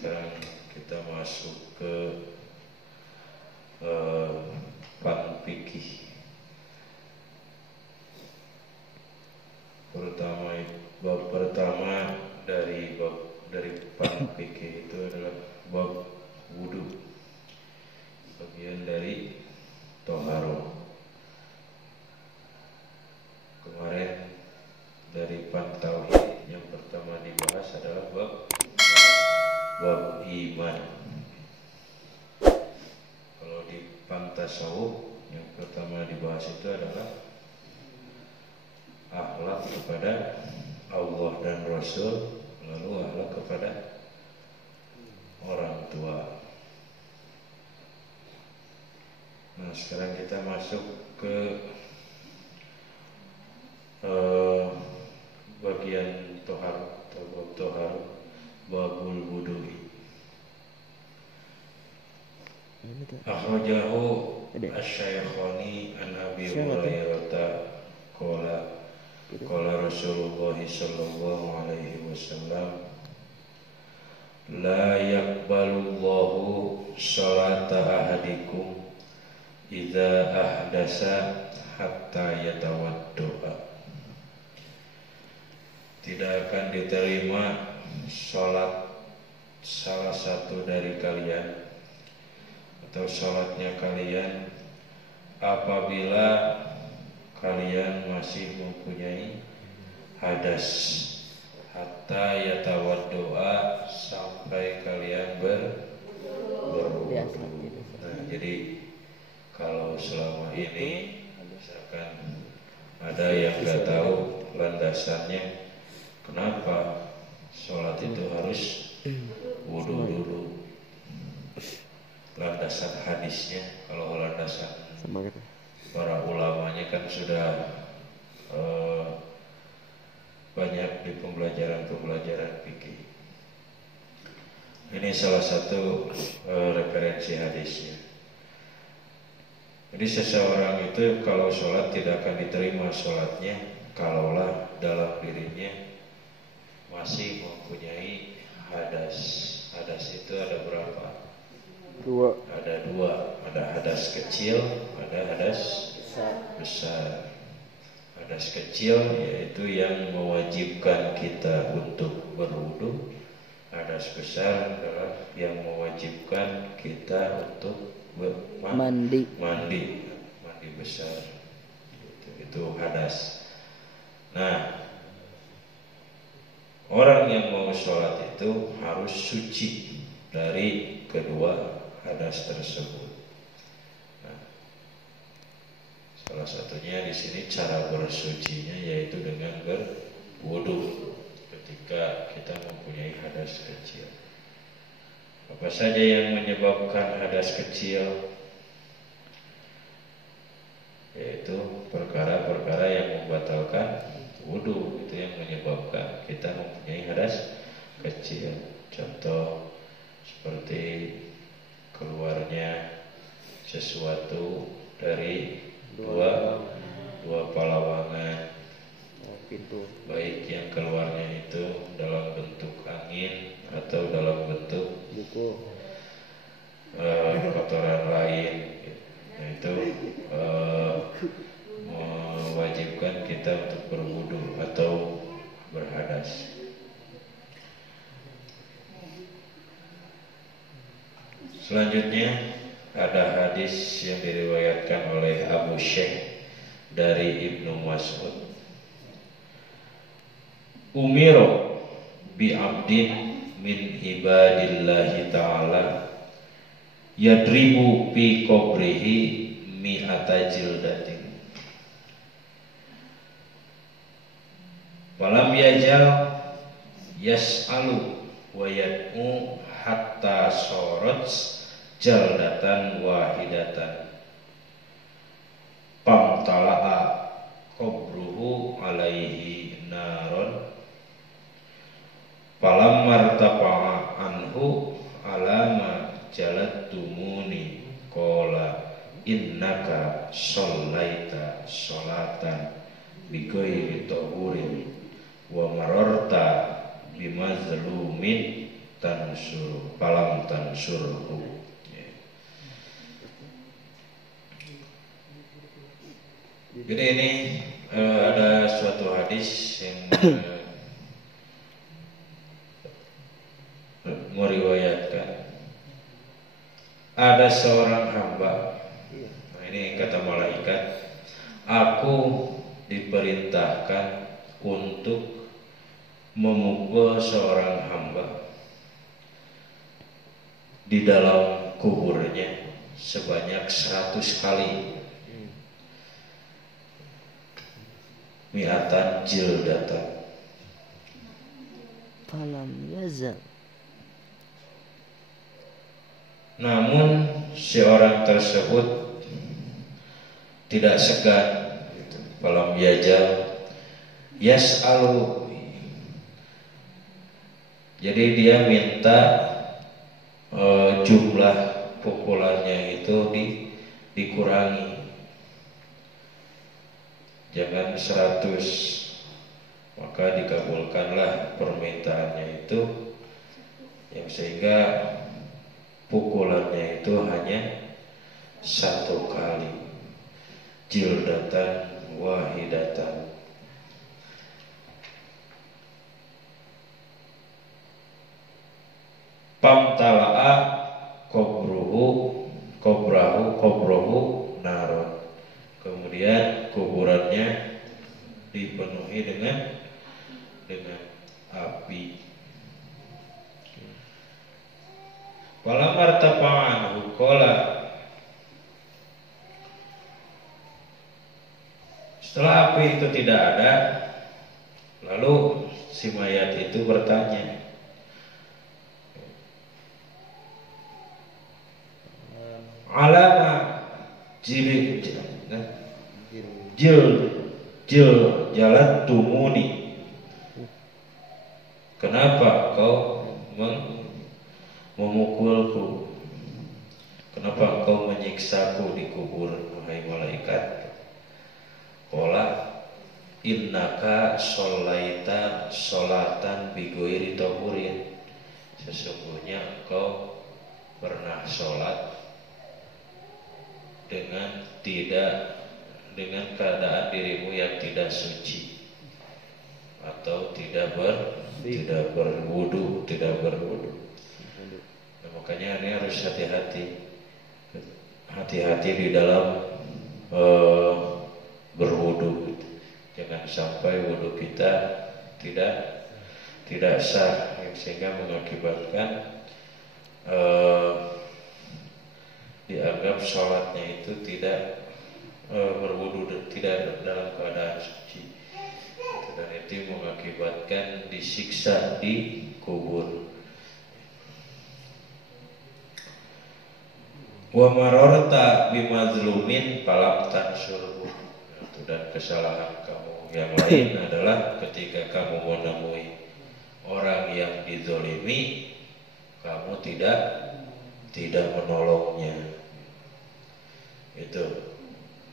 Sekarang kita masuk ke fan fikih. Bab pertama dari fan fikih itu adalah bab wudu, bagian dari toharo. Kemarin dari fan tauhid yang pertama dibahas adalah bab iman. Kalau di fan tasawuf yang pertama dibahas itu adalah akhlak kepada Allah dan Rasul, lalu akhlak kepada orang tua. Nah, sekarang kita masuk ke bagian tohar atau bab tohar, babul wudu'i. Akhrajahu asy-Syaikhani an Abi Hurairah qala Rasulullah sallallahu alaihi wasallam la yaqbalullahu salata ahadikum idza ahdasa hatta yatawaddoa. Tidak akan diterima salat salah satu dari kalian atau salatnya kalian apabila kalian masih mempunyai hadas, hatta yatawaddoa, sampai kalian berwudu. Nah, jadi kalau selama ini misalkan ada yang nggak tahu landasannya kenapa sholat itu harus wudu dulu, landasan hadisnya, kalau landasan para ulamanya kan sudah banyak di pembelajaran fikih. Ini salah satu referensi hadisnya. Jadi seseorang itu kalau sholat tidak akan diterima sholatnya kalaulah dalam dirinya masih mempunyai hadas. Hadas itu ada berapa? Ada dua, ada hadas kecil, ada hadas besar. Hadas kecil yaitu yang mewajibkan kita untuk berwudu. Hadas besar adalah yang mewajibkan kita untuk mandi besar. Itu hadas. Nah, orang yang mau sholat itu harus suci dari kedua hadas tersebut. Nah, salah satunya di sini cara bersucinya yaitu dengan berwudu ketika kita mempunyai hadas kecil. Apa saja yang menyebabkan hadas kecil? Yaitu perkara-perkara yang membatalkan wudu, itu yang menyebabkan kita mempunyai hadas kecil. Contoh seperti keluarnya sesuatu dari dua palawangan, baik yang keluarnya itu dalam bentuk angin atau dalam bentuk kotoran lain. Nah, itu mewajibkan kita untuk berwudu atau berhadas. Selanjutnya ada hadis yang diriwayatkan oleh Abu Syekh dari Ibnu Mas'ud. Umiro bi abdin min ibadillahi ta'ala yadribu fi qabrihi mi'ata jildatin walam yajal yas'alu wa yad'u hatta sorot jaldatan wahidatan pamtala'a qabruhu alaihi naron falam martafa'a anhu alama jalattumuni qala innaka shallaita sholatan bighairi tahurin wa mararta bimazlumin falam tansurhu. Jadi ini ada suatu hadis yang meriwayatkan ada seorang hamba. Nah, ini kata malaikat, aku diperintahkan untuk memukul seorang hamba di dalam kuburnya sebanyak 100 kali. Mi'atan jildatan. Falam yazal. Namun si orang tersebut tidak segan. Falam yazal yas'alu. Jadi dia minta jumlah pukulannya itu dikurangi. Jangan 100, maka dikabulkanlah permintaannya itu, yang sehingga pukulannya itu hanya 1 kali, jildatan wahidatan. Pamtala'a kobrahu naron. Kemudian kuburannya dipenuhi dengan api. Walam martafa'an qala. Setelah api itu tidak ada, lalu si mayat itu bertanya, alama jalan tumuni, kenapa kau memukulku, kenapa kau menyiksaku di kubur, wahai malaikat? Qala innaka sholaita sholatan bigoiri tahurin, sesungguhnya engkau pernah sholat dengan keadaan dirimu yang tidak suci atau tidak berwudu. Nah, makanya ini harus hati-hati di dalam berwudu. Jangan sampai wudu kita tidak sah, sehingga mengakibatkan dianggap sholatnya itu tidak berwudu, tidak dalam keadaan suci, dan itu mengakibatkan disiksa di kubur. Wa mararta bimazlumin falam tansurhu. Dan kesalahan kamu yang lain adalah ketika kamu menemui orang yang dizolimi, kamu tidak menolongnya.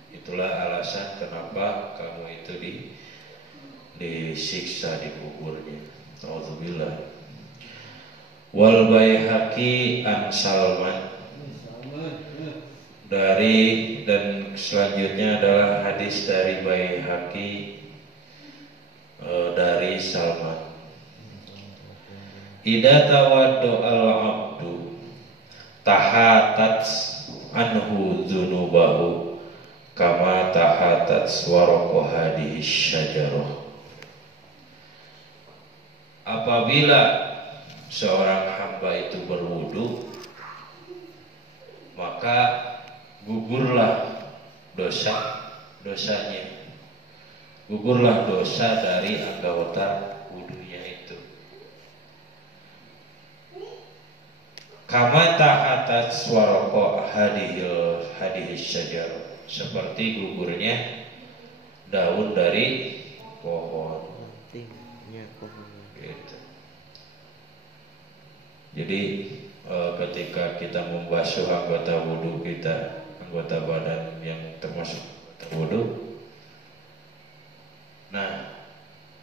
Itulah alasan kenapa kamu itu disiksa di kuburnya. Auzubillah. Wal Baihaqi an Salman, dan selanjutnya adalah hadis dari Baihaqi dari Salman. Idza tawaddu al-'abdu tahatat anhu dzunubahu kama tahatat waraqu hadhihi syajarah. Apabila seorang hamba itu berwudu, maka gugurlah dosanya, gugurlah dosa dari anggota wudunya itu. Kama ta'atat waraqu hadhihi syajarah, seperti gugurnya daun dari pohon. Gitu. Jadi ketika kita membasuh anggota wudu kita, anggota badan yang termasuk wudu, nah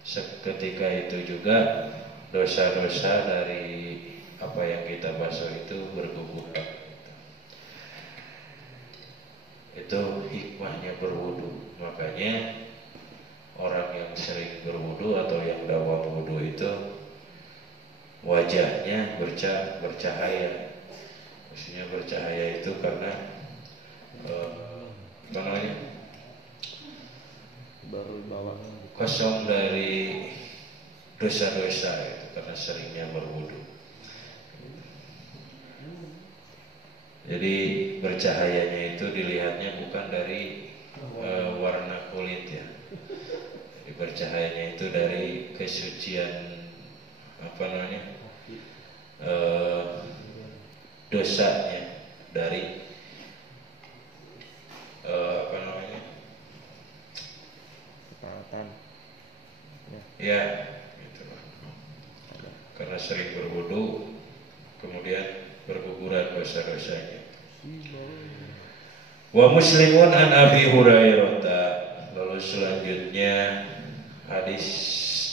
seketika itu juga dosa-dosa dari apa yang kita basuh itu berguguran. Itu hikmahnya berwudu. Makanya orang yang sering berwudu atau yang dawam wudu itu wajahnya bercahaya. Maksudnya bercahaya itu karena baru bawa kosong dari dosa-dosa itu karena seringnya berwudu. Jadi bercahayanya itu dilihatnya bukan dari warna kulit ya. Jadi bercahayanya itu dari kesucian dosanya, dari ketaatan ya gitu. Karena sering berwudu kemudian berguguran dosa-dosanya. Wa Muslimun an Abi Hurairah. Lalu selanjutnya hadis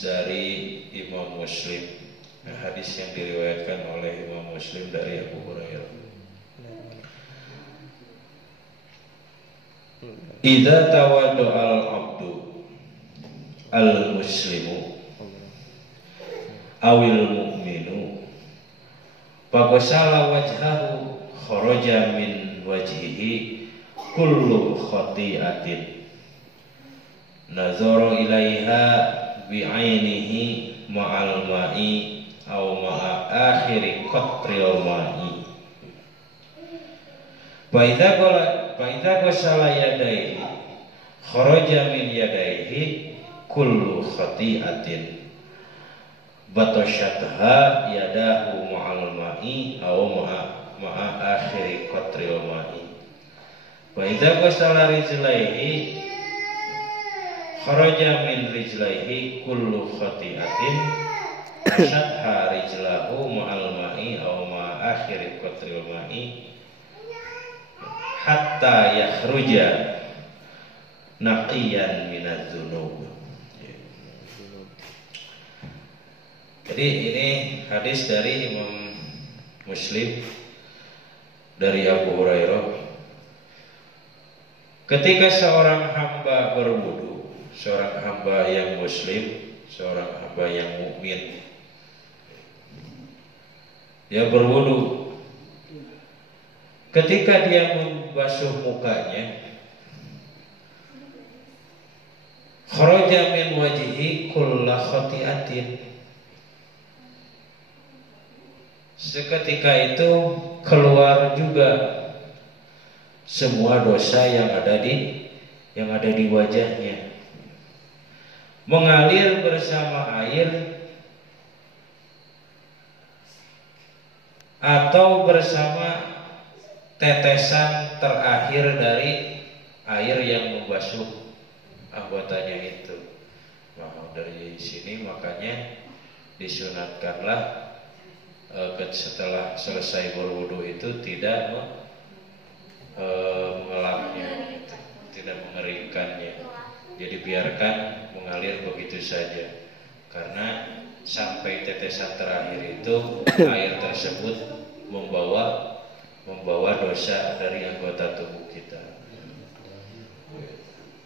dari Imam Muslim. Hadis yang diriwayatkan oleh Imam Muslim dari Abu Hurairah. Idza tawadda'a al-'abdu al-muslimu awil mu'minu faqasala wajhahu kharaja min wajhihi kullu khati'atin nazara ilaiha bi'ainihi ma'al ma'i aw ma'a akhiri qatril ma'i Fa'idha qasala yadaihi kharaja min yadaihi kullu khati'atin batashatha yadahu ma'al ma'i aw ma'a akhiri qatril ma'i Fa'idha qasala rijlaihi kharaja min rijlaihi kullu khati'atin batashatha rijlahu ma'al ma'i aw ma'a akhiri qatril ma'i hatta yakhruja naqiyan minadz dzunub. Jadi ini hadis dari Imam Muslim dari Abu Hurairah. Ketika seorang hamba berwudu, seorang hamba yang muslim, seorang hamba yang mukmin, dia berwudu. Ketika dia membasuh mukanya, kharaja min wajhihi kulla khati'atin. Seketika itu keluar juga semua dosa yang ada di wajahnya, mengalir bersama air atau bersama tetesan terakhir dari air yang membasuh anggotanya itu. Nah, dari sini makanya disunatkanlah setelah selesai berwudu itu tidak mengelapnya, tidak mengeringkannya. Jadi biarkan mengalir begitu saja. Karena sampai tetesan terakhir itu air tersebut membawa dosa dari anggota tubuh kita.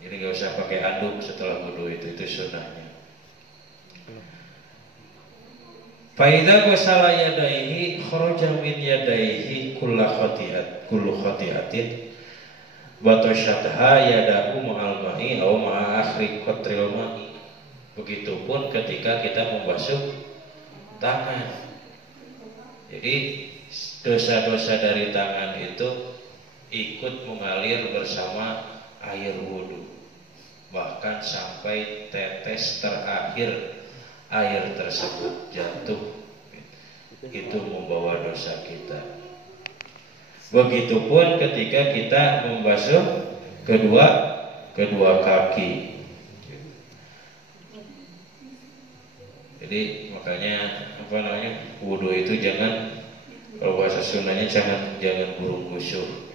Jadi nggak usah pakai anduk setelah wudu itu sunnahnya. Faida qasala yadaihi kharaja min yadaihi kullu khati'atin batashatha yadahu ma'al ma'i aw ma'a akhri qatril ma'i. Begitupun ketika kita membasuh tangan. Jadi dosa-dosa dari tangan itu ikut mengalir bersama air wudu, bahkan sampai tetes terakhir air tersebut jatuh, itu membawa dosa kita. Begitupun ketika kita membasuh kedua kaki. Jadi makanya wudu itu jangan, kalau bahasa sunnahnya jangan burung khusyuk,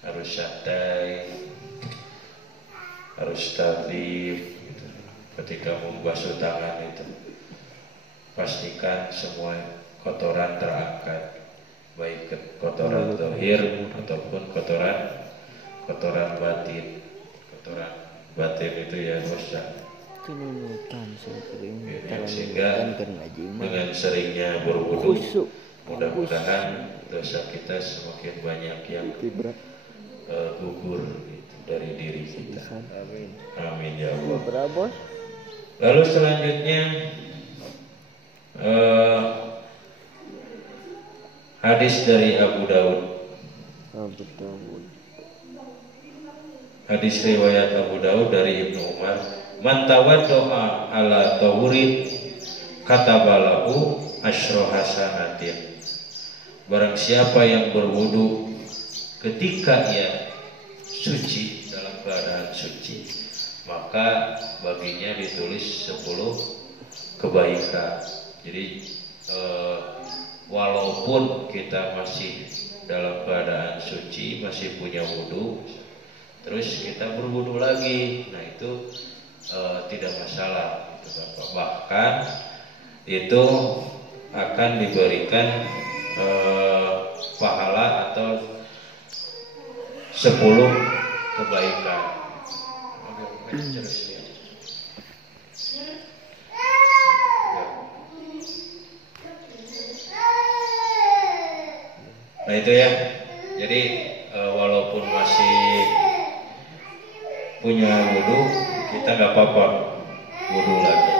harus santai, harus stabil gitu. Ketika membasuh tangan itu pastikan semua kotoran terangkat, baik kotoran zahir ataupun kotoran batin. Kotoran batin itu ya dosa. Sehingga dengan seringnya berwudu, mudah-mudahan dosa kita semakin banyak yang gugur gitu, dari diri kita. Amin ya Allah. Lalu selanjutnya hadis dari Abu Daud. Hadis riwayat Abu Daud dari Ibnu Umar, man tawaddo'a ala tahurin katabalahu asyra hasanatin. Barang siapa yang berwudu ketika ia suci, dalam keadaan suci, maka baginya ditulis 10 kebaikan. Jadi walaupun kita masih dalam keadaan suci, masih punya wudu, terus kita berwudu lagi, nah itu tidak masalah gitu, Bapak. Bahkan itu akan diberikan pahala atau 10 kebaikan. Nah itu ya. Jadi walaupun masih punya wudu, kita nggak apa-apa wudu lagi.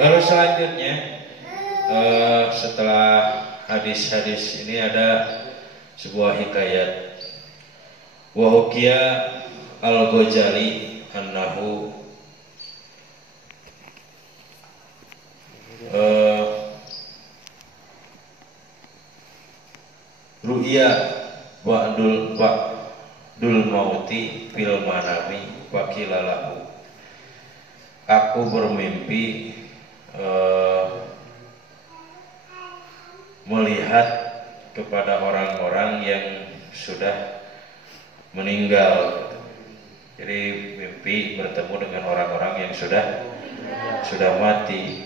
Lalu selanjutnya setelah hadis-hadis ini ada sebuah hikayat. Wa hukiya al-Ghazali annahu ru'ya ba'dul mauti fil manami wakilalahu. Aku bermimpi melihat kepada orang-orang yang sudah meninggal. Jadi mimpi bertemu dengan orang-orang yang sudah mati.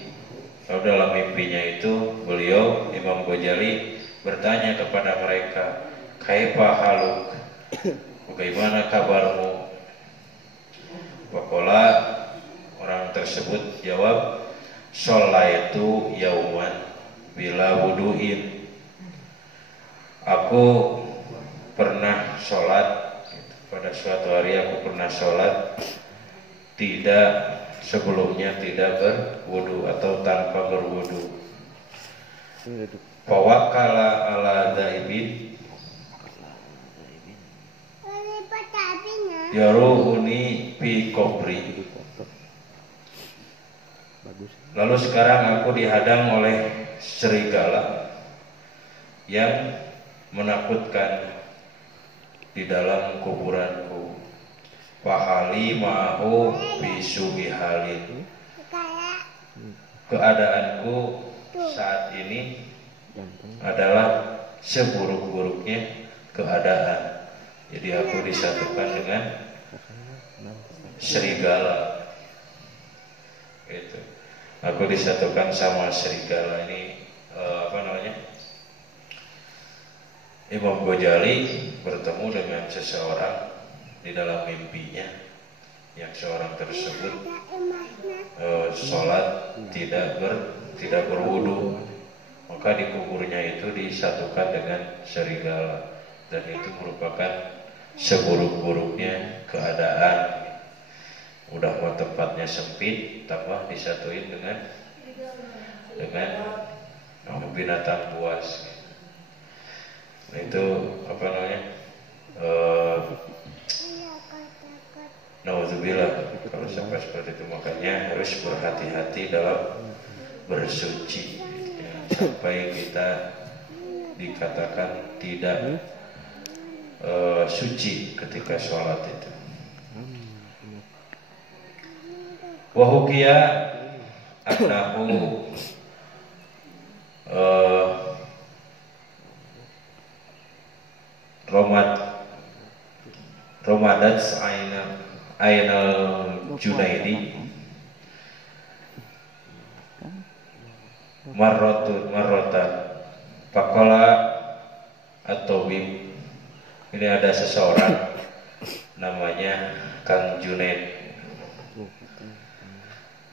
Lalu dalam mimpinya itu beliau Imam Ghazali bertanya kepada mereka, kaifa haluk, bagaimana kabarmu? Waqala, orang tersebut jawab, sholaitu yauman bila wudu'in. Aku pernah sholat, pada suatu hari aku pernah sholat tidak sebelumnya tidak berwudu atau tanpa berwudu. Fawakala ala daibin yaruhuni fi kubri. Lalu sekarang aku dihadang oleh serigala yang menakutkan di dalam kuburanku. Fahali ma'hu bisubi halin. Keadaanku saat ini adalah seburuk-buruknya keadaan. Jadi aku disatukan dengan serigala. Gitu. Aku disatukan sama serigala ini. Imam Ghazali bertemu dengan seseorang di dalam mimpinya, yang seorang tersebut sholat tidak berwudu, maka di kuburnya itu disatukan dengan serigala, dan itu merupakan seburuk-buruknya keadaan. Udah mau tempatnya sempit, tambah disatuin dengan binatang buas. Nah itu nauzubillah, kalau sampai seperti itu, makanya harus berhati-hati dalam bersuci, sampai kita dikatakan tidak suci ketika sholat itu. Wa hukiya annahu Romadat Ainal Junaidi marrotan. Pakola atau bim. Ini ada seseorang namanya Kang Junaid.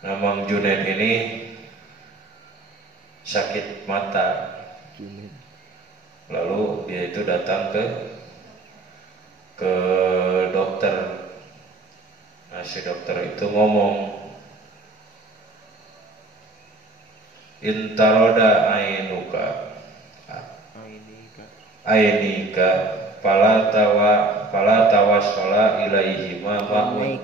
Nama Junaid ini sakit mata. Lalu dia itu datang ke dokter. Nah, si dokter itu ngomong, intaroda ainika pala tawasola ilaihi ma'un.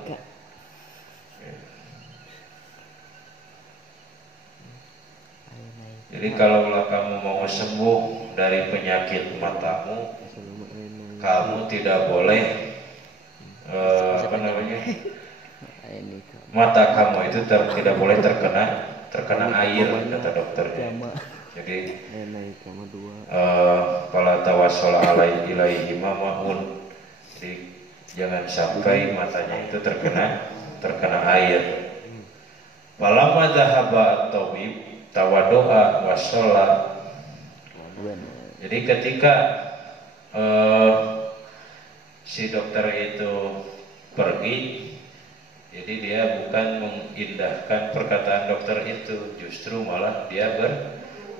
Jadi kalau kamu mau sembuh dari penyakit matamu, kamu tidak boleh mata kamu itu tidak boleh terkena air, kata dokternya. Jadi pala tawassola ilaihi ma'un. Jadi jangan sampai matanya itu terkena air. Falamma dhahaba at-tabib tawadoa washolat. Jadi ketika si dokter itu pergi, jadi dia bukan mengindahkan perkataan dokter itu, justru malah dia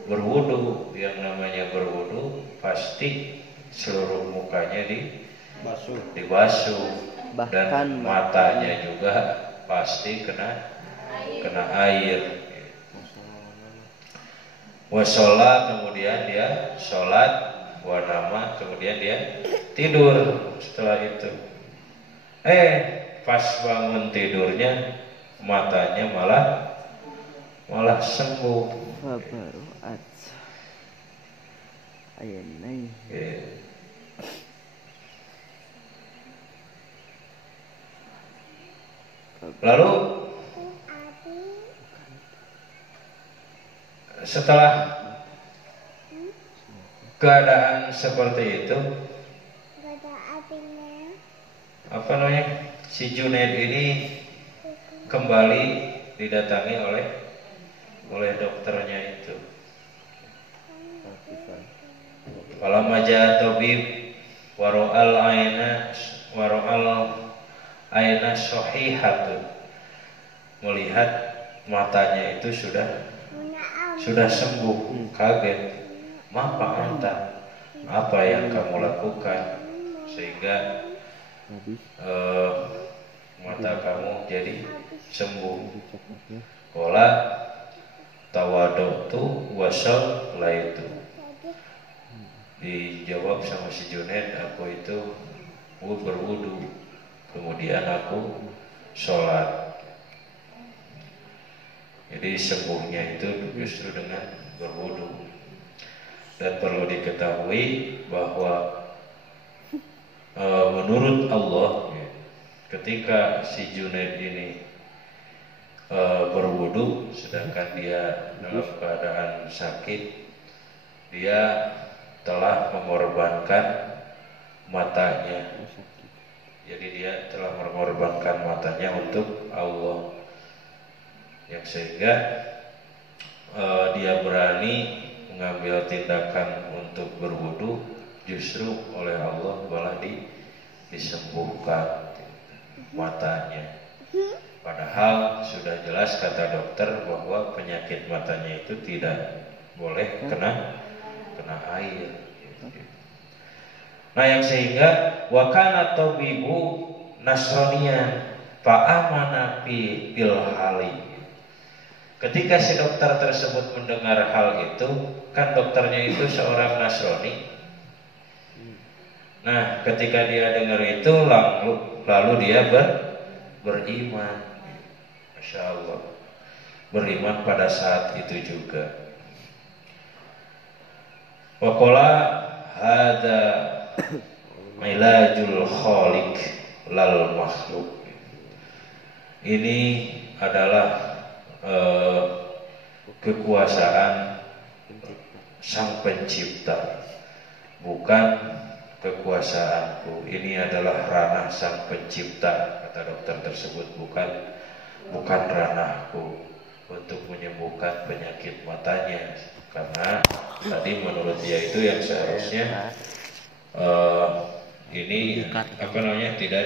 berwudu. Yang namanya berwudu pasti seluruh mukanya dibasuh dan matanya juga pasti kena air. Wasola, kemudian dia sholat, wanama, kemudian dia tidur. Setelah itu pas bangun tidurnya matanya malah sembuh. Lalu setelah keadaan seperti itu, si Junaid ini kembali didatangi oleh dokternya itu. Kalau maja tabib waro'al aina sahihatu, melihat matanya itu sudah sembuh. Kaget, "Mapa anta? Apa yang kamu lakukan sehingga mata kamu jadi sembuh?" Qala tawaddu'tu wa shallaitu. Dijawab sama si Junaid, aku itu berwudu, kemudian aku sholat. Jadi sembuhnya itu justru dengan berwudu. Dan perlu diketahui bahwa menurut Allah, ketika si Junaid ini berwudu sedangkan dia dalam keadaan sakit, dia telah mengorbankan matanya. Jadi dia telah mengorbankan matanya untuk Allah, yang sehingga dia berani mengambil tindakan untuk berwudu, justru oleh Allah malah disembuhkan matanya. Padahal sudah jelas kata dokter bahwa penyakit matanya itu tidak boleh kena air. Nah, yang sehingga wakana tabibu nasronian fa'amana bil hali. Ketika si dokter tersebut mendengar hal itu, kan dokternya itu seorang Nasrani. Nah, ketika dia dengar itu, lalu dia beriman. Masya Allah, beriman pada saat itu juga. Waqala hada ilajul khaliq lal makhluk. Ini adalah kekuasaan sang pencipta, bukan kekuasaanku. Ini adalah ranah sang pencipta, kata dokter tersebut, bukan ranahku. untuk menyembuhkan penyakit matanya, karena tadi menurut dia itu yang seharusnya ini apa namanya tidak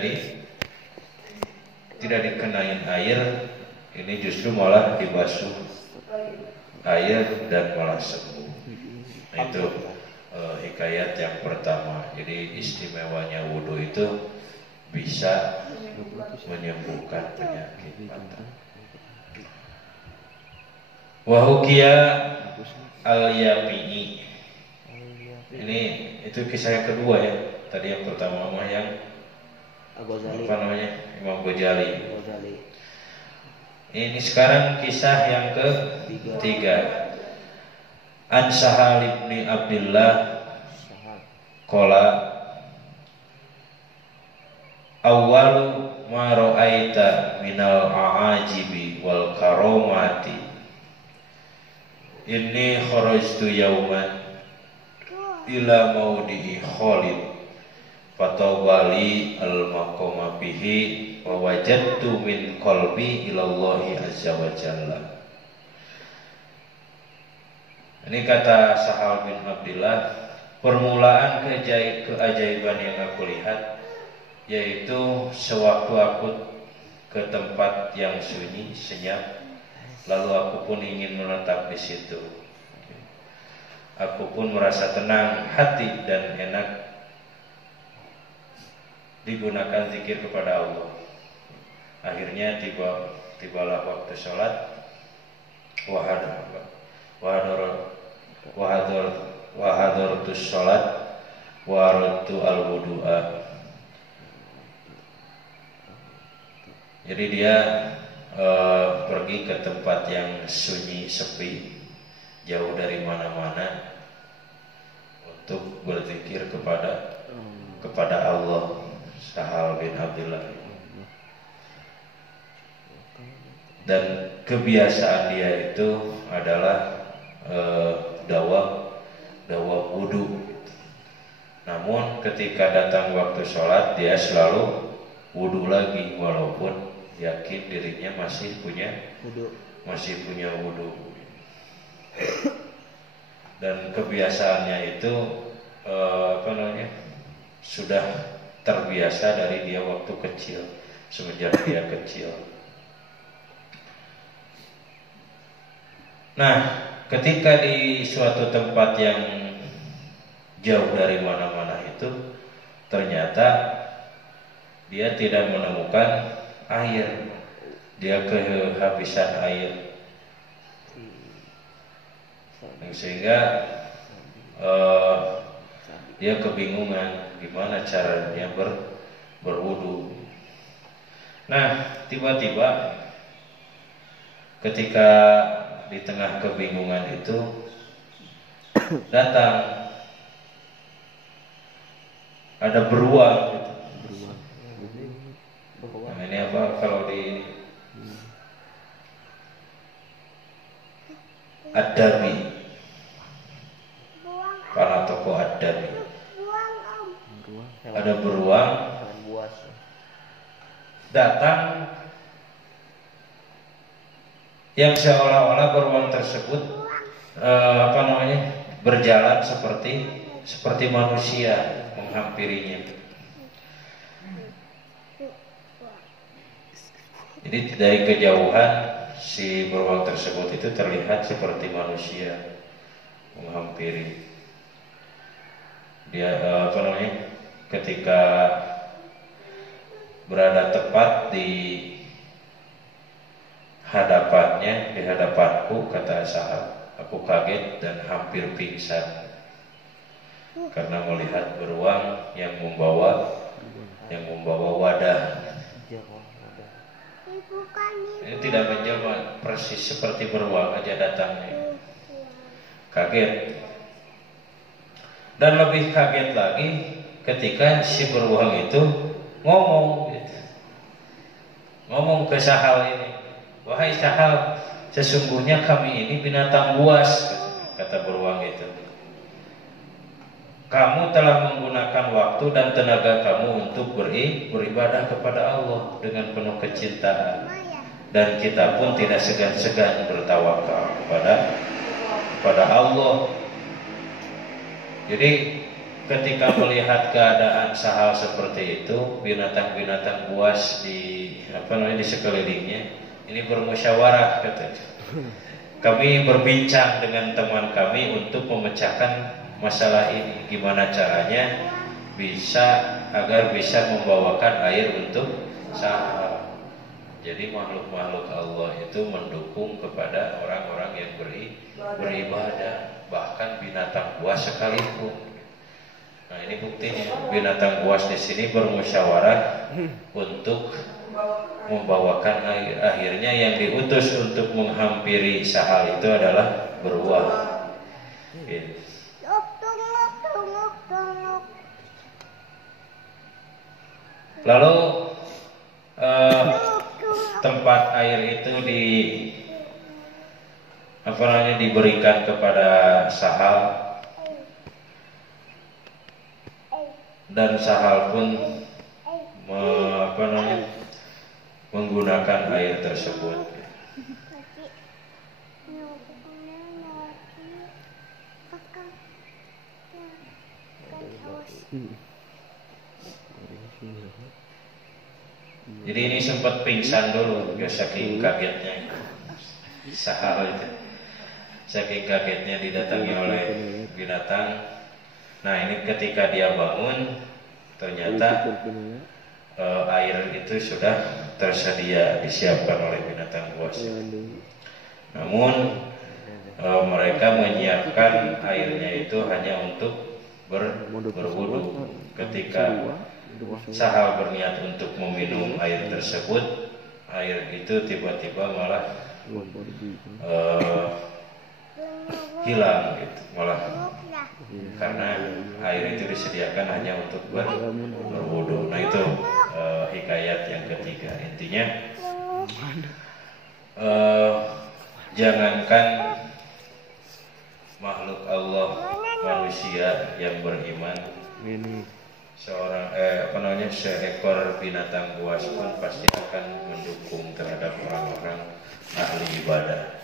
dikenain air, ini justru malah dibasuh air dan malah sembuh. Nah, itu hikayat yang pertama. Jadi istimewanya wudhu itu bisa menyembuhkan penyakit mata. Wahukia al-Yafi'i. Ini itu kisah yang kedua ya. Tadi yang pertama mah yang apa namanya, Imam Ghazali. Ini sekarang kisah yang ketiga. An Sahal bin Abdullah qala awwalu ma ra'aita minal a'ajibi wal karamati inni kharajtu yawman ila maudi'i Khalid fatawali al-maqama bihi wa wajadtu min qalbi ilallahi azza wa jalla. Ini kata Sahal bin Abdullah, permulaan keajaiban yang aku lihat yaitu sewaktu aku ke tempat yang sunyi, senyap, lalu aku pun ingin menetap di situ. Aku pun merasa tenang hati dan enak digunakan zikir kepada Allah. Akhirnya tibalah waktu sholat. Wahadortus sholat warutu al-wudu'a. Jadi dia pergi ke tempat yang sunyi, sepi, jauh dari mana-mana untuk berzikir kepada Allah. Sahal bin Abdullah. Dan kebiasaan dia itu adalah dawa wudu. Namun ketika datang waktu sholat dia selalu wudu lagi, walaupun yakin dirinya masih punya wudu. Dan kebiasaannya itu sudah terbiasa dari dia waktu kecil, semenjak dia kecil. Nah, ketika di suatu tempat yang jauh dari mana-mana itu, ternyata dia tidak menemukan air. Dia kehabisan air, sehingga dia kebingungan gimana caranya berwudu. Nah, tiba-tiba ketika di tengah kebingungan itu datang ada beruang. Nah, ini apa kalau di Ad-Dami, para tokoh Ad-Dami, ada beruang datang yang seolah-olah beruang tersebut berjalan seperti manusia menghampirinya. Jadi dari kejauhan si beruang tersebut itu terlihat seperti manusia menghampiri. Dia ketika berada tepat di hadapannya, di hadapanku, kata Sahal, aku kaget dan hampir pingsan karena melihat beruang yang membawa wadah. Ini tidak menjelma, persis seperti beruang aja datangnya. Kaget. Dan lebih kaget lagi ketika si beruang itu ngomong ke Sahal ini, wahai Sahal, sesungguhnya kami ini binatang buas, kata beruang itu. Kamu telah menggunakan waktu dan tenaga kamu untuk beribadah kepada Allah dengan penuh kecintaan. dan kita pun tidak segan-segan bertawakal kepada Allah. Jadi ketika melihat keadaan sahal seperti itu, binatang-binatang buas di sekelilingnya ini bermusyawarah, katanya. Kami berbincang dengan teman kami untuk memecahkan masalah ini. Gimana caranya agar bisa membawakan air untuk sahal. Jadi makhluk-makhluk Allah itu mendukung kepada orang-orang yang beribadah, bahkan binatang buas sekalipun. Nah, ini buktinya binatang buas di sini bermusyawarah untuk membawakan air. Akhirnya yang diutus untuk menghampiri sahal itu adalah beruang. Lalu tempat air itu diberikan kepada sahal, dan sahal pun menggunakan air tersebut. Jadi ini sempat pingsan dulu, saking kagetnya sahal itu. Saking kagetnya didatangi oleh binatang. Nah, ini ketika dia bangun, ternyata air itu sudah tersedia, disiapkan oleh binatang buas. Namun mereka menyiapkan airnya itu hanya untuk berwudu. Ketika sahal berniat untuk meminum air tersebut, air itu tiba-tiba malah hilang gitu, karena air itu disediakan hanya untuk berwudu. Nah, itu hikayat yang ketiga. Intinya jangankan makhluk Allah, manusia yang beriman, seekor binatang buas pun pasti akan mendukung terhadap orang-orang ahli ibadah.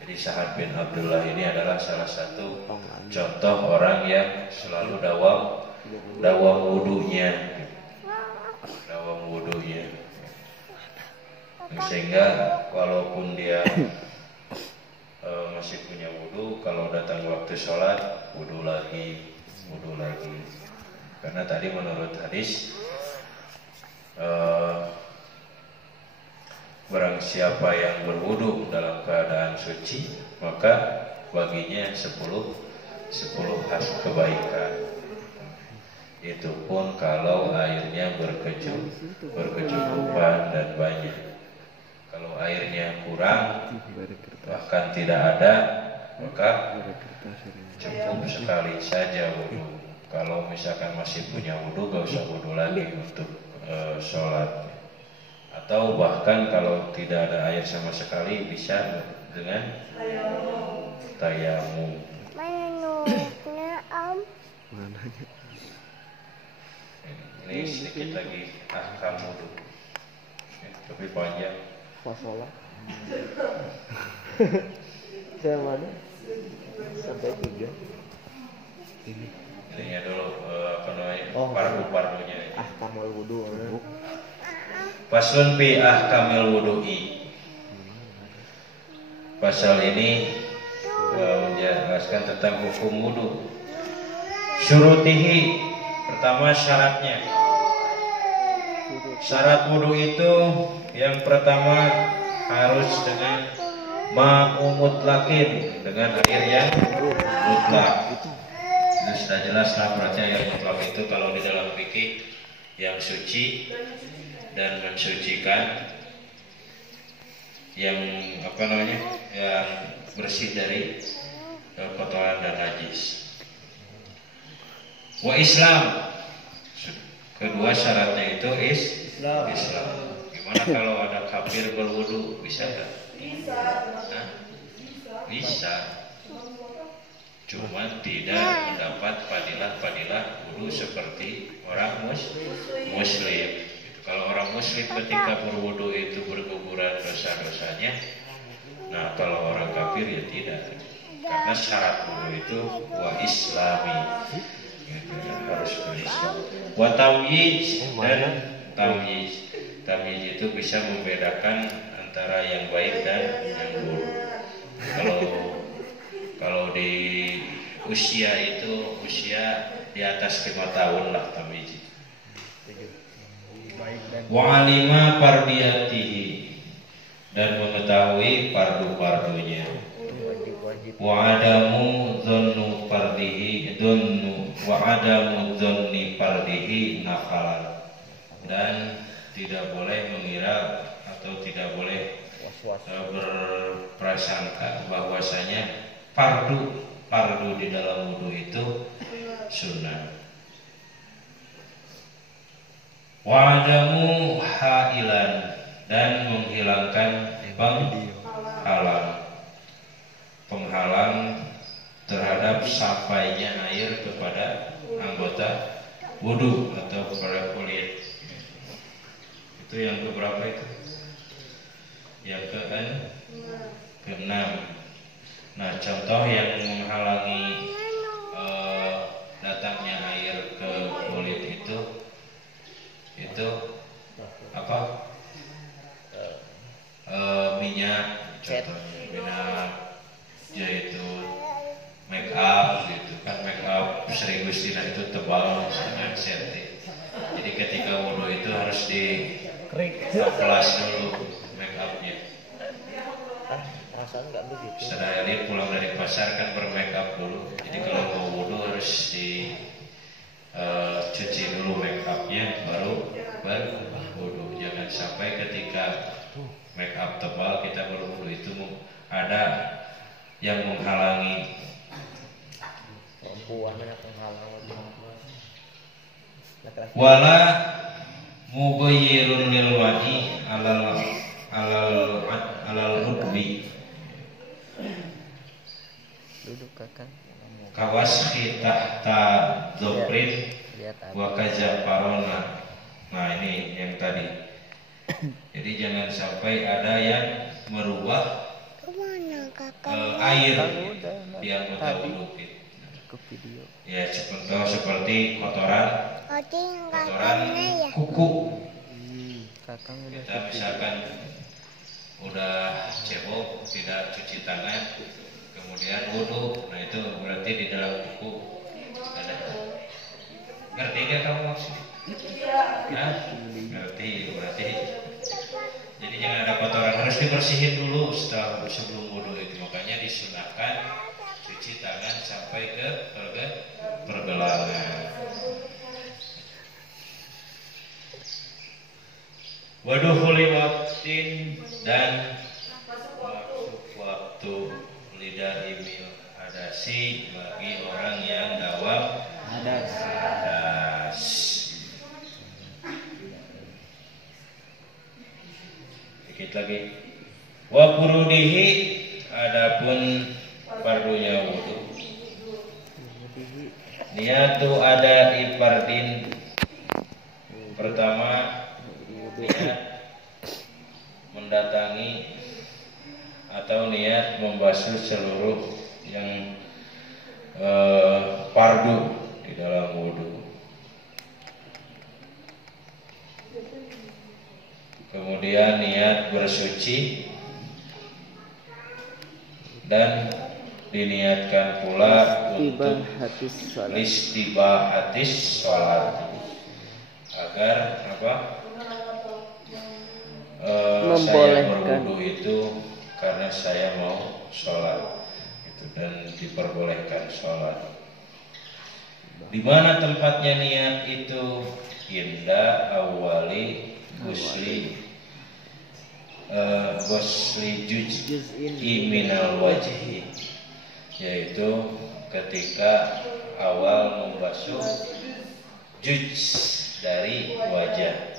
Jadi Sa'ad bin Abdullah ini adalah salah satu contoh orang yang selalu dawam wudunya. Sehingga walaupun dia masih punya wudu, kalau datang waktu sholat wudu lagi. Karena tadi menurut hadis, barang siapa yang berwudu dalam keadaan suci, maka baginya 10 kebaikan. Itu pun kalau airnya berkecukupan dan banyak. Kalau airnya kurang, bahkan tidak ada, maka cukup sekali saja wudu. Kalau misalkan masih punya wudu, gak usah wudu lagi untuk sholat. Atau bahkan kalau tidak ada air sama sekali, bisa dengan tayamum. Ini sedikit lagi ahkam wudu, tapi panjang. Masalah. Saya mana? Sampai 3. Ininya dulu pardu-pardunya. Ahkamul wudu. Faslun fi ahkamil wudu'i. Pasal ini menjelaskan tentang hukum wudu. Syurutihi, pertama syaratnya. Syarat wudu itu yang pertama harus dengan ma'umutlakin, dengan air yang mutlak. Itu sudah jelas lah, berarti air mutlak itu kalau di dalam fikih yang suci dan mensucikan, yang yang bersih dari kotoran dan najis. Wa Islam, kedua syaratnya itu Islam. Gimana kalau ada kafir berwudu, bisa nggak? Bisa. Cuma tidak mendapat fadilah wudu seperti orang muslim. Kalau orang muslim ketika berwudu itu berguguran dosa-dosanya. Nah kalau orang kafir ya tidak, karena syarat wudu itu wa islami, harus berislam. Wa tamyiz, dan tamyiz itu bisa membedakan antara yang baik dan yang buruk. Kalau di usia itu usia di atas 5 tahun lah tamyiz. Wa alima fardiyatihi, dan mengetahui fardu-fardunya. Wa adamu dzannu fardihi nakalan, dan tidak boleh mengira atau tidak boleh berprasangka bahwasanya fardu di dalam wudu itu sunnah. Wa adamu hailan, dan menghilangkan penghalang terhadap sampainya air kepada anggota wudu atau pada kulit. Itu yang keberapa itu? Yang keenam. Nah, contoh yang menghalangi datangnya air ke kulit itu apa? Minyak, contohnya minyak zaitun, make up gitu kan, make up sering istilah itu tebal sangat senti. Jadi ketika wudu itu harus dipelas dulu make upnya. Perasaan nggak begitu. Saya lihat pulang dari pasar kan bermake up dulu. Jadi kalau mau wudu harus dicuci dulu make upnya baru berwudu. Jangan sampai ketika make up tebal kita berwudu itu ada yang menghalangi. Perempuan banyak menghalangi. Wala mubayyirun lil wa'i alal hudbi, duduk kakak. Kawas tahta dzofrin wa kazafarona. Nah ini yang tadi. Jadi jangan sampai ada yang merubah air di anggota wudu. Ya contoh seperti kotoran kuku. Kita misalkan udah cebok tidak cuci tangan kemudian wudu, nah itu berarti di dalam kuku ada. Ngerti gak kamu maksudnya? Nah, ngerti berarti. Jadi jangan ada kotoran, harus dibersihin dulu sebelum wudu itu. Makanya disunahkan cuci tangan sampai ke pergelangan. Waduhuli waktin, dan waktu lidah imil hadasi bagi orang yang dawam hadas. Dikit lagi. Wa furudihi, adapun fardunya wudu. Niatu ada ifardin. Pertama, niat mendatangi atau niat membasuh seluruh yang fardu di dalam wudu. Kemudian niat bersuci, dan diniatkan pula untuk listibahatis sholat, agar apa? Saya berwudu itu karena saya mau sholat gitu, dan diperbolehkan sholat. Di mana tempatnya niat itu? Inda awali gusli juz'i minal wajhi, yaitu ketika awal membasuh juz dari wajah.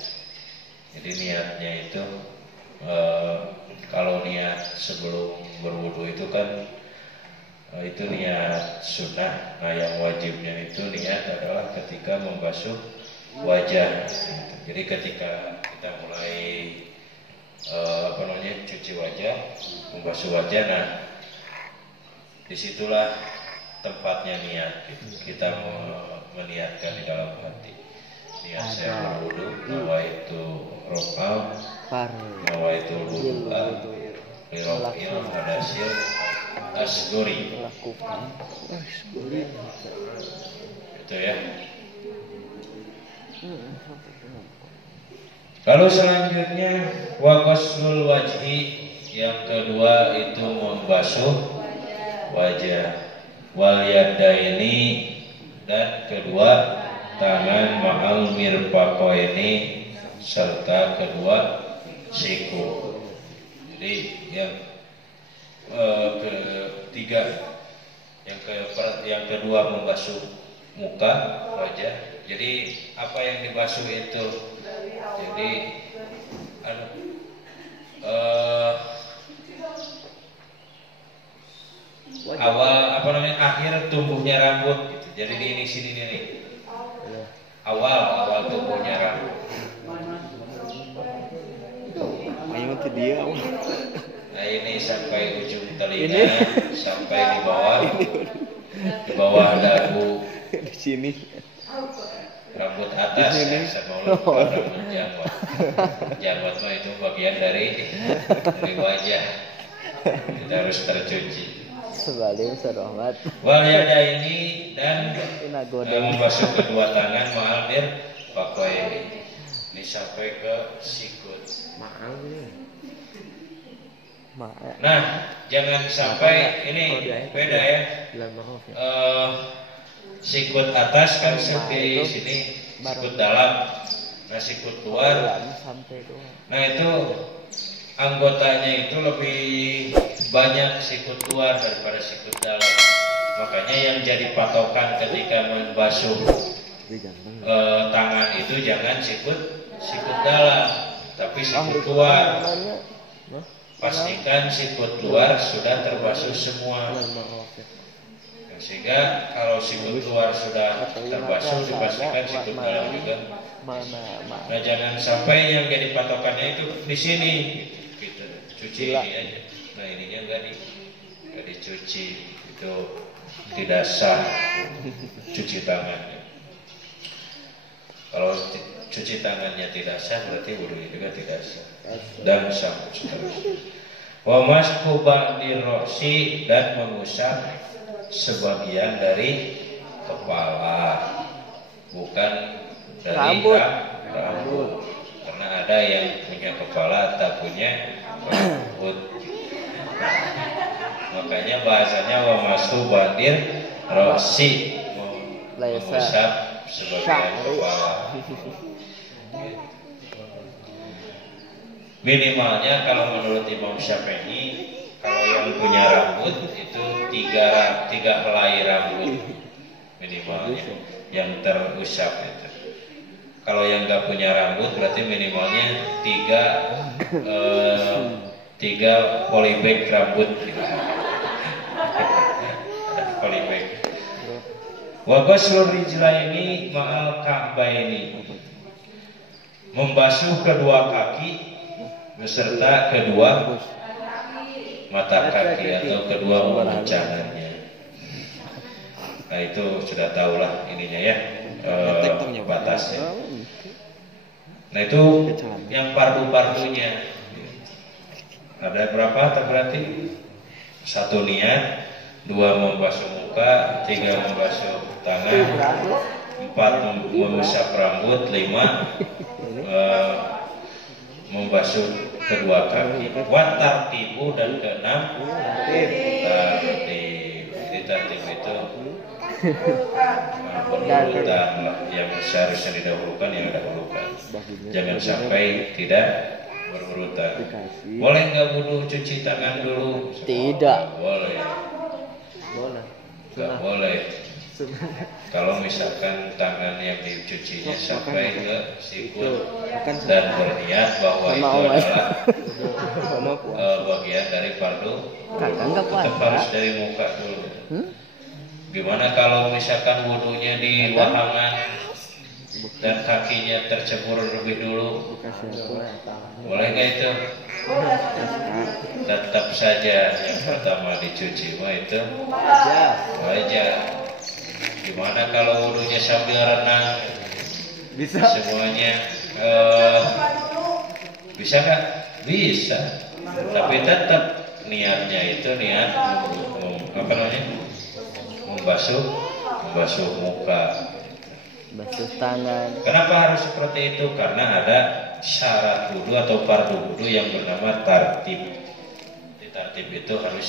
Jadi niatnya itu kalau niat sebelum berwudu itu kan itu niat sunnah. Nah yang wajibnya itu niat adalah ketika membasuh wajah. Jadi ketika kita mulai cuci wajah, membasuh wajah. Nah, disitulah tempatnya niat. Kita meniatkan di dalam hati. Niat saya berwudu, nawaitu rokal, nawaitu wudu'a, lirokil, hadasil, asgori. Itu ya. Lalu selanjutnya waqaslul wajhi, yang kedua itu membasuh wajah, wal yadaini, dan kedua tangan, ma'al mirfaqaini, serta kedua siku. Jadi yang ketiga, yang kedua membasuh muka, wajah. Jadi apa yang dibasuh itu? Jadi awal akhir tumbuhnya rambut gitu. Jadi di sini nih. Awal tumbuhnya rambut. Ayo ke dia. Nah, ini sampai ujung telinga, sampai di bawah dagu. Di sini. Rambut atas ya, sama rambut janggut. Janggut mah itu bagian dari wajah. Kita harus tercuci. Sebalik serahmat. Wal yadaini, dan membasuh kedua tangan, ma'al mirfaqaini. Ini sampai ke sikut. Nah, jangan sampai ini beda ya. Sikut atas kan di sini sikut dalam, nah sikut luar. Nah itu anggotanya itu lebih banyak sikut luar daripada sikut dalam. Makanya yang jadi patokan ketika membasuh tangan itu jangan sikut dalam, tapi sikut luar. Pastikan sikut luar sudah terbasuh semua. Sehingga kalau sikut luar sudah terbasuh, dipastikan sikut dalam juga. Nah, jangan sampai yang jadi patokannya itu di sini, gitu. Cuci ini aja. Nah, ininya nggak dicuci, itu tidak sah cuci tangannya. Kalau cuci tangannya tidak sah, berarti wudunya juga tidak sah dan sah seterusnya. Wa mashu ba'dir ra'si, dan mengusap sebagian dari kepala, bukan dari rambut. Karena ada yang punya kepala tak punya rambut. Makanya bahasanya wa mashu ba'dir ra'si, mengusap sebagian kepala. Minimalnya kalau menurut Imam Syafi'i, kalau yang punya rambut itu tiga helai rambut minimalnya yang terusap itu. Kalau yang nggak punya rambut berarti minimalnya tiga polybag rambut. Polybag. Wa ghuslur rijlaini ma'al ka'baini, membasuh kedua kaki beserta kedua mata kaki atau kedua menguncangkannya. Nah, itu sudah tahulah ininya ya, batasnya. Nah, itu yang fardu-fardunya. Ada berapa berarti? 1 niat, 2 membasuh muka, 3 membasuh tangan, 4 mengusap rambut, 5 membasuh kedua kaki. Wat tartibu, dan ke-6 tartib. Jadi tartib itu berurutan lah, yang seharusnya didahulukan yang didahulukan. Jangan sampai tidak berurutan. Boleh nggak wudu cuci tangan dulu? Tidak. Boleh. Nggak boleh. Kalau misalkan tangan yang dicucinya sampai ke sikut dan berniat bahwa itu adalah bagian dari fardu, tetap harus dari muka dulu. Gimana kalau misalkan wudunya di wahangan? dan kakinya tercebur lebih dulu, boleh nggak itu? Tetap saja yang pertama dicuci mah itu wajar. Gimana kalau wudunya sambil renang? Bisa. Semuanya bisa nggak? Bisa. Tapi tetap niatnya itu niat apa namanya? Membasuh muka. Basuh tangan. Kenapa harus seperti itu? Karena ada syarat wudu atau fardu wudu yang bernama tartib. Di tartib itu harus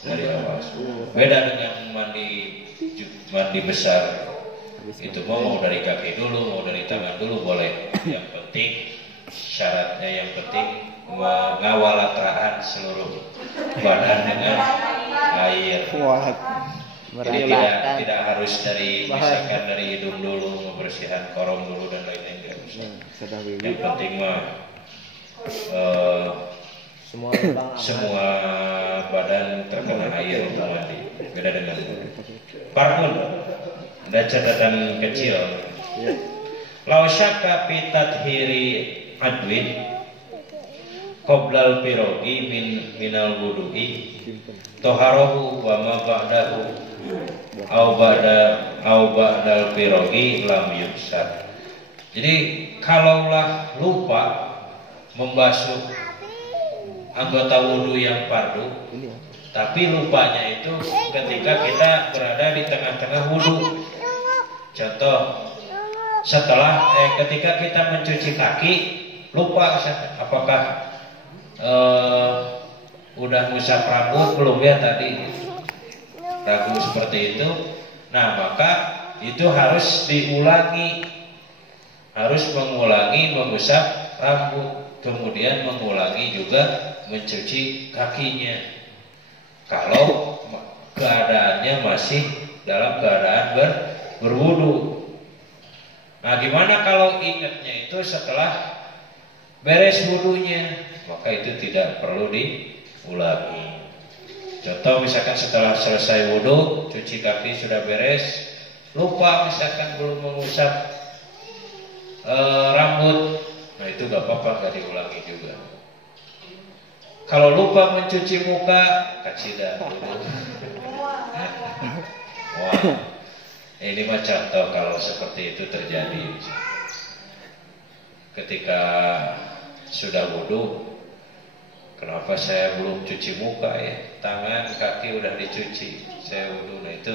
dari awal. Beda dengan mandi besar. Itu mau dari kaki dulu, mau dari tangan dulu boleh. Yang penting syaratnya yang penting mengawalatraan seluruh badan dengan air. Jadi tidak harus dari misalkan dari hidung dulu, membersihkan korong dulu dan lain-lain tidak usah. Yang penting mah semua badan terkena air untuk mandi. Beda dengan parfum. Ada catatan kecil. Lau syakka fi tadhiri adwin qoblal pirogi minal wudu'i toharahu wa ma ba'dahu au ba'dal pirogi lam yusad. Jadi kalaulah lupa membasuh anggota wudu yang fardu, tapi lupanya itu ketika kita berada di tengah-tengah wudu. Contoh, setelah ketika kita mencuci kaki lupa apakah udah ngusap rambut belum ya tadi, ragu seperti itu. Nah maka itu harus diulangi, harus mengulangi mengusap rambut, kemudian mengulangi juga mencuci kakinya kalau keadaannya masih dalam keadaan berwudu. Nah gimana kalau ingatnya itu setelah beres wudunya? Maka itu tidak perlu diulangi. Contoh misalkan setelah selesai wudu, cuci kaki sudah beres, lupa misalkan belum mengusap rambut, nah itu gak apa-apa, gak diulangi juga. Kalau lupa mencuci muka, kacidan wudu. Wah, ini mah contoh kalau seperti itu terjadi. Ketika sudah wudu, kenapa saya belum cuci muka ya? Tangan, kaki udah dicuci, saya wudu. Nah itu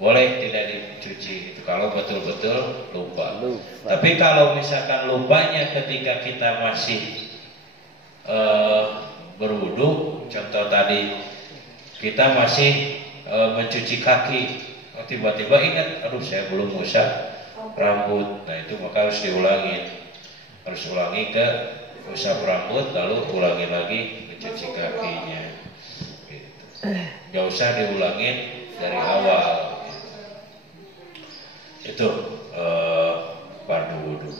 boleh tidak dicuci itu kalau betul-betul lupa. Tapi kalau misalkan lupanya ketika kita masih berwudu, contoh tadi kita masih mencuci kaki, tiba-tiba ingat, aduh saya belum ngusap rambut. Nah itu maka harus ulangi ke usap rambut, lalu ulangi lagi mencuci kakinya gitu. Gak usah diulangin dari awal. Itu fardu wudu.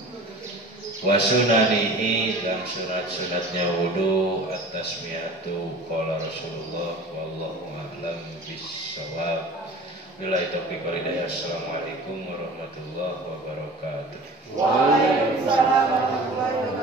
Wa sunanihi, dan sunat-sunatnya wudu at-tasmiyatu qala Rasulullah wallahu a'lam bis-shawab. Billahi taufiq wal hidayah. Assalamualaikum warahmatullahi wabarakatuh. Waalaikumsalam warahmatullahi wabarakatuh.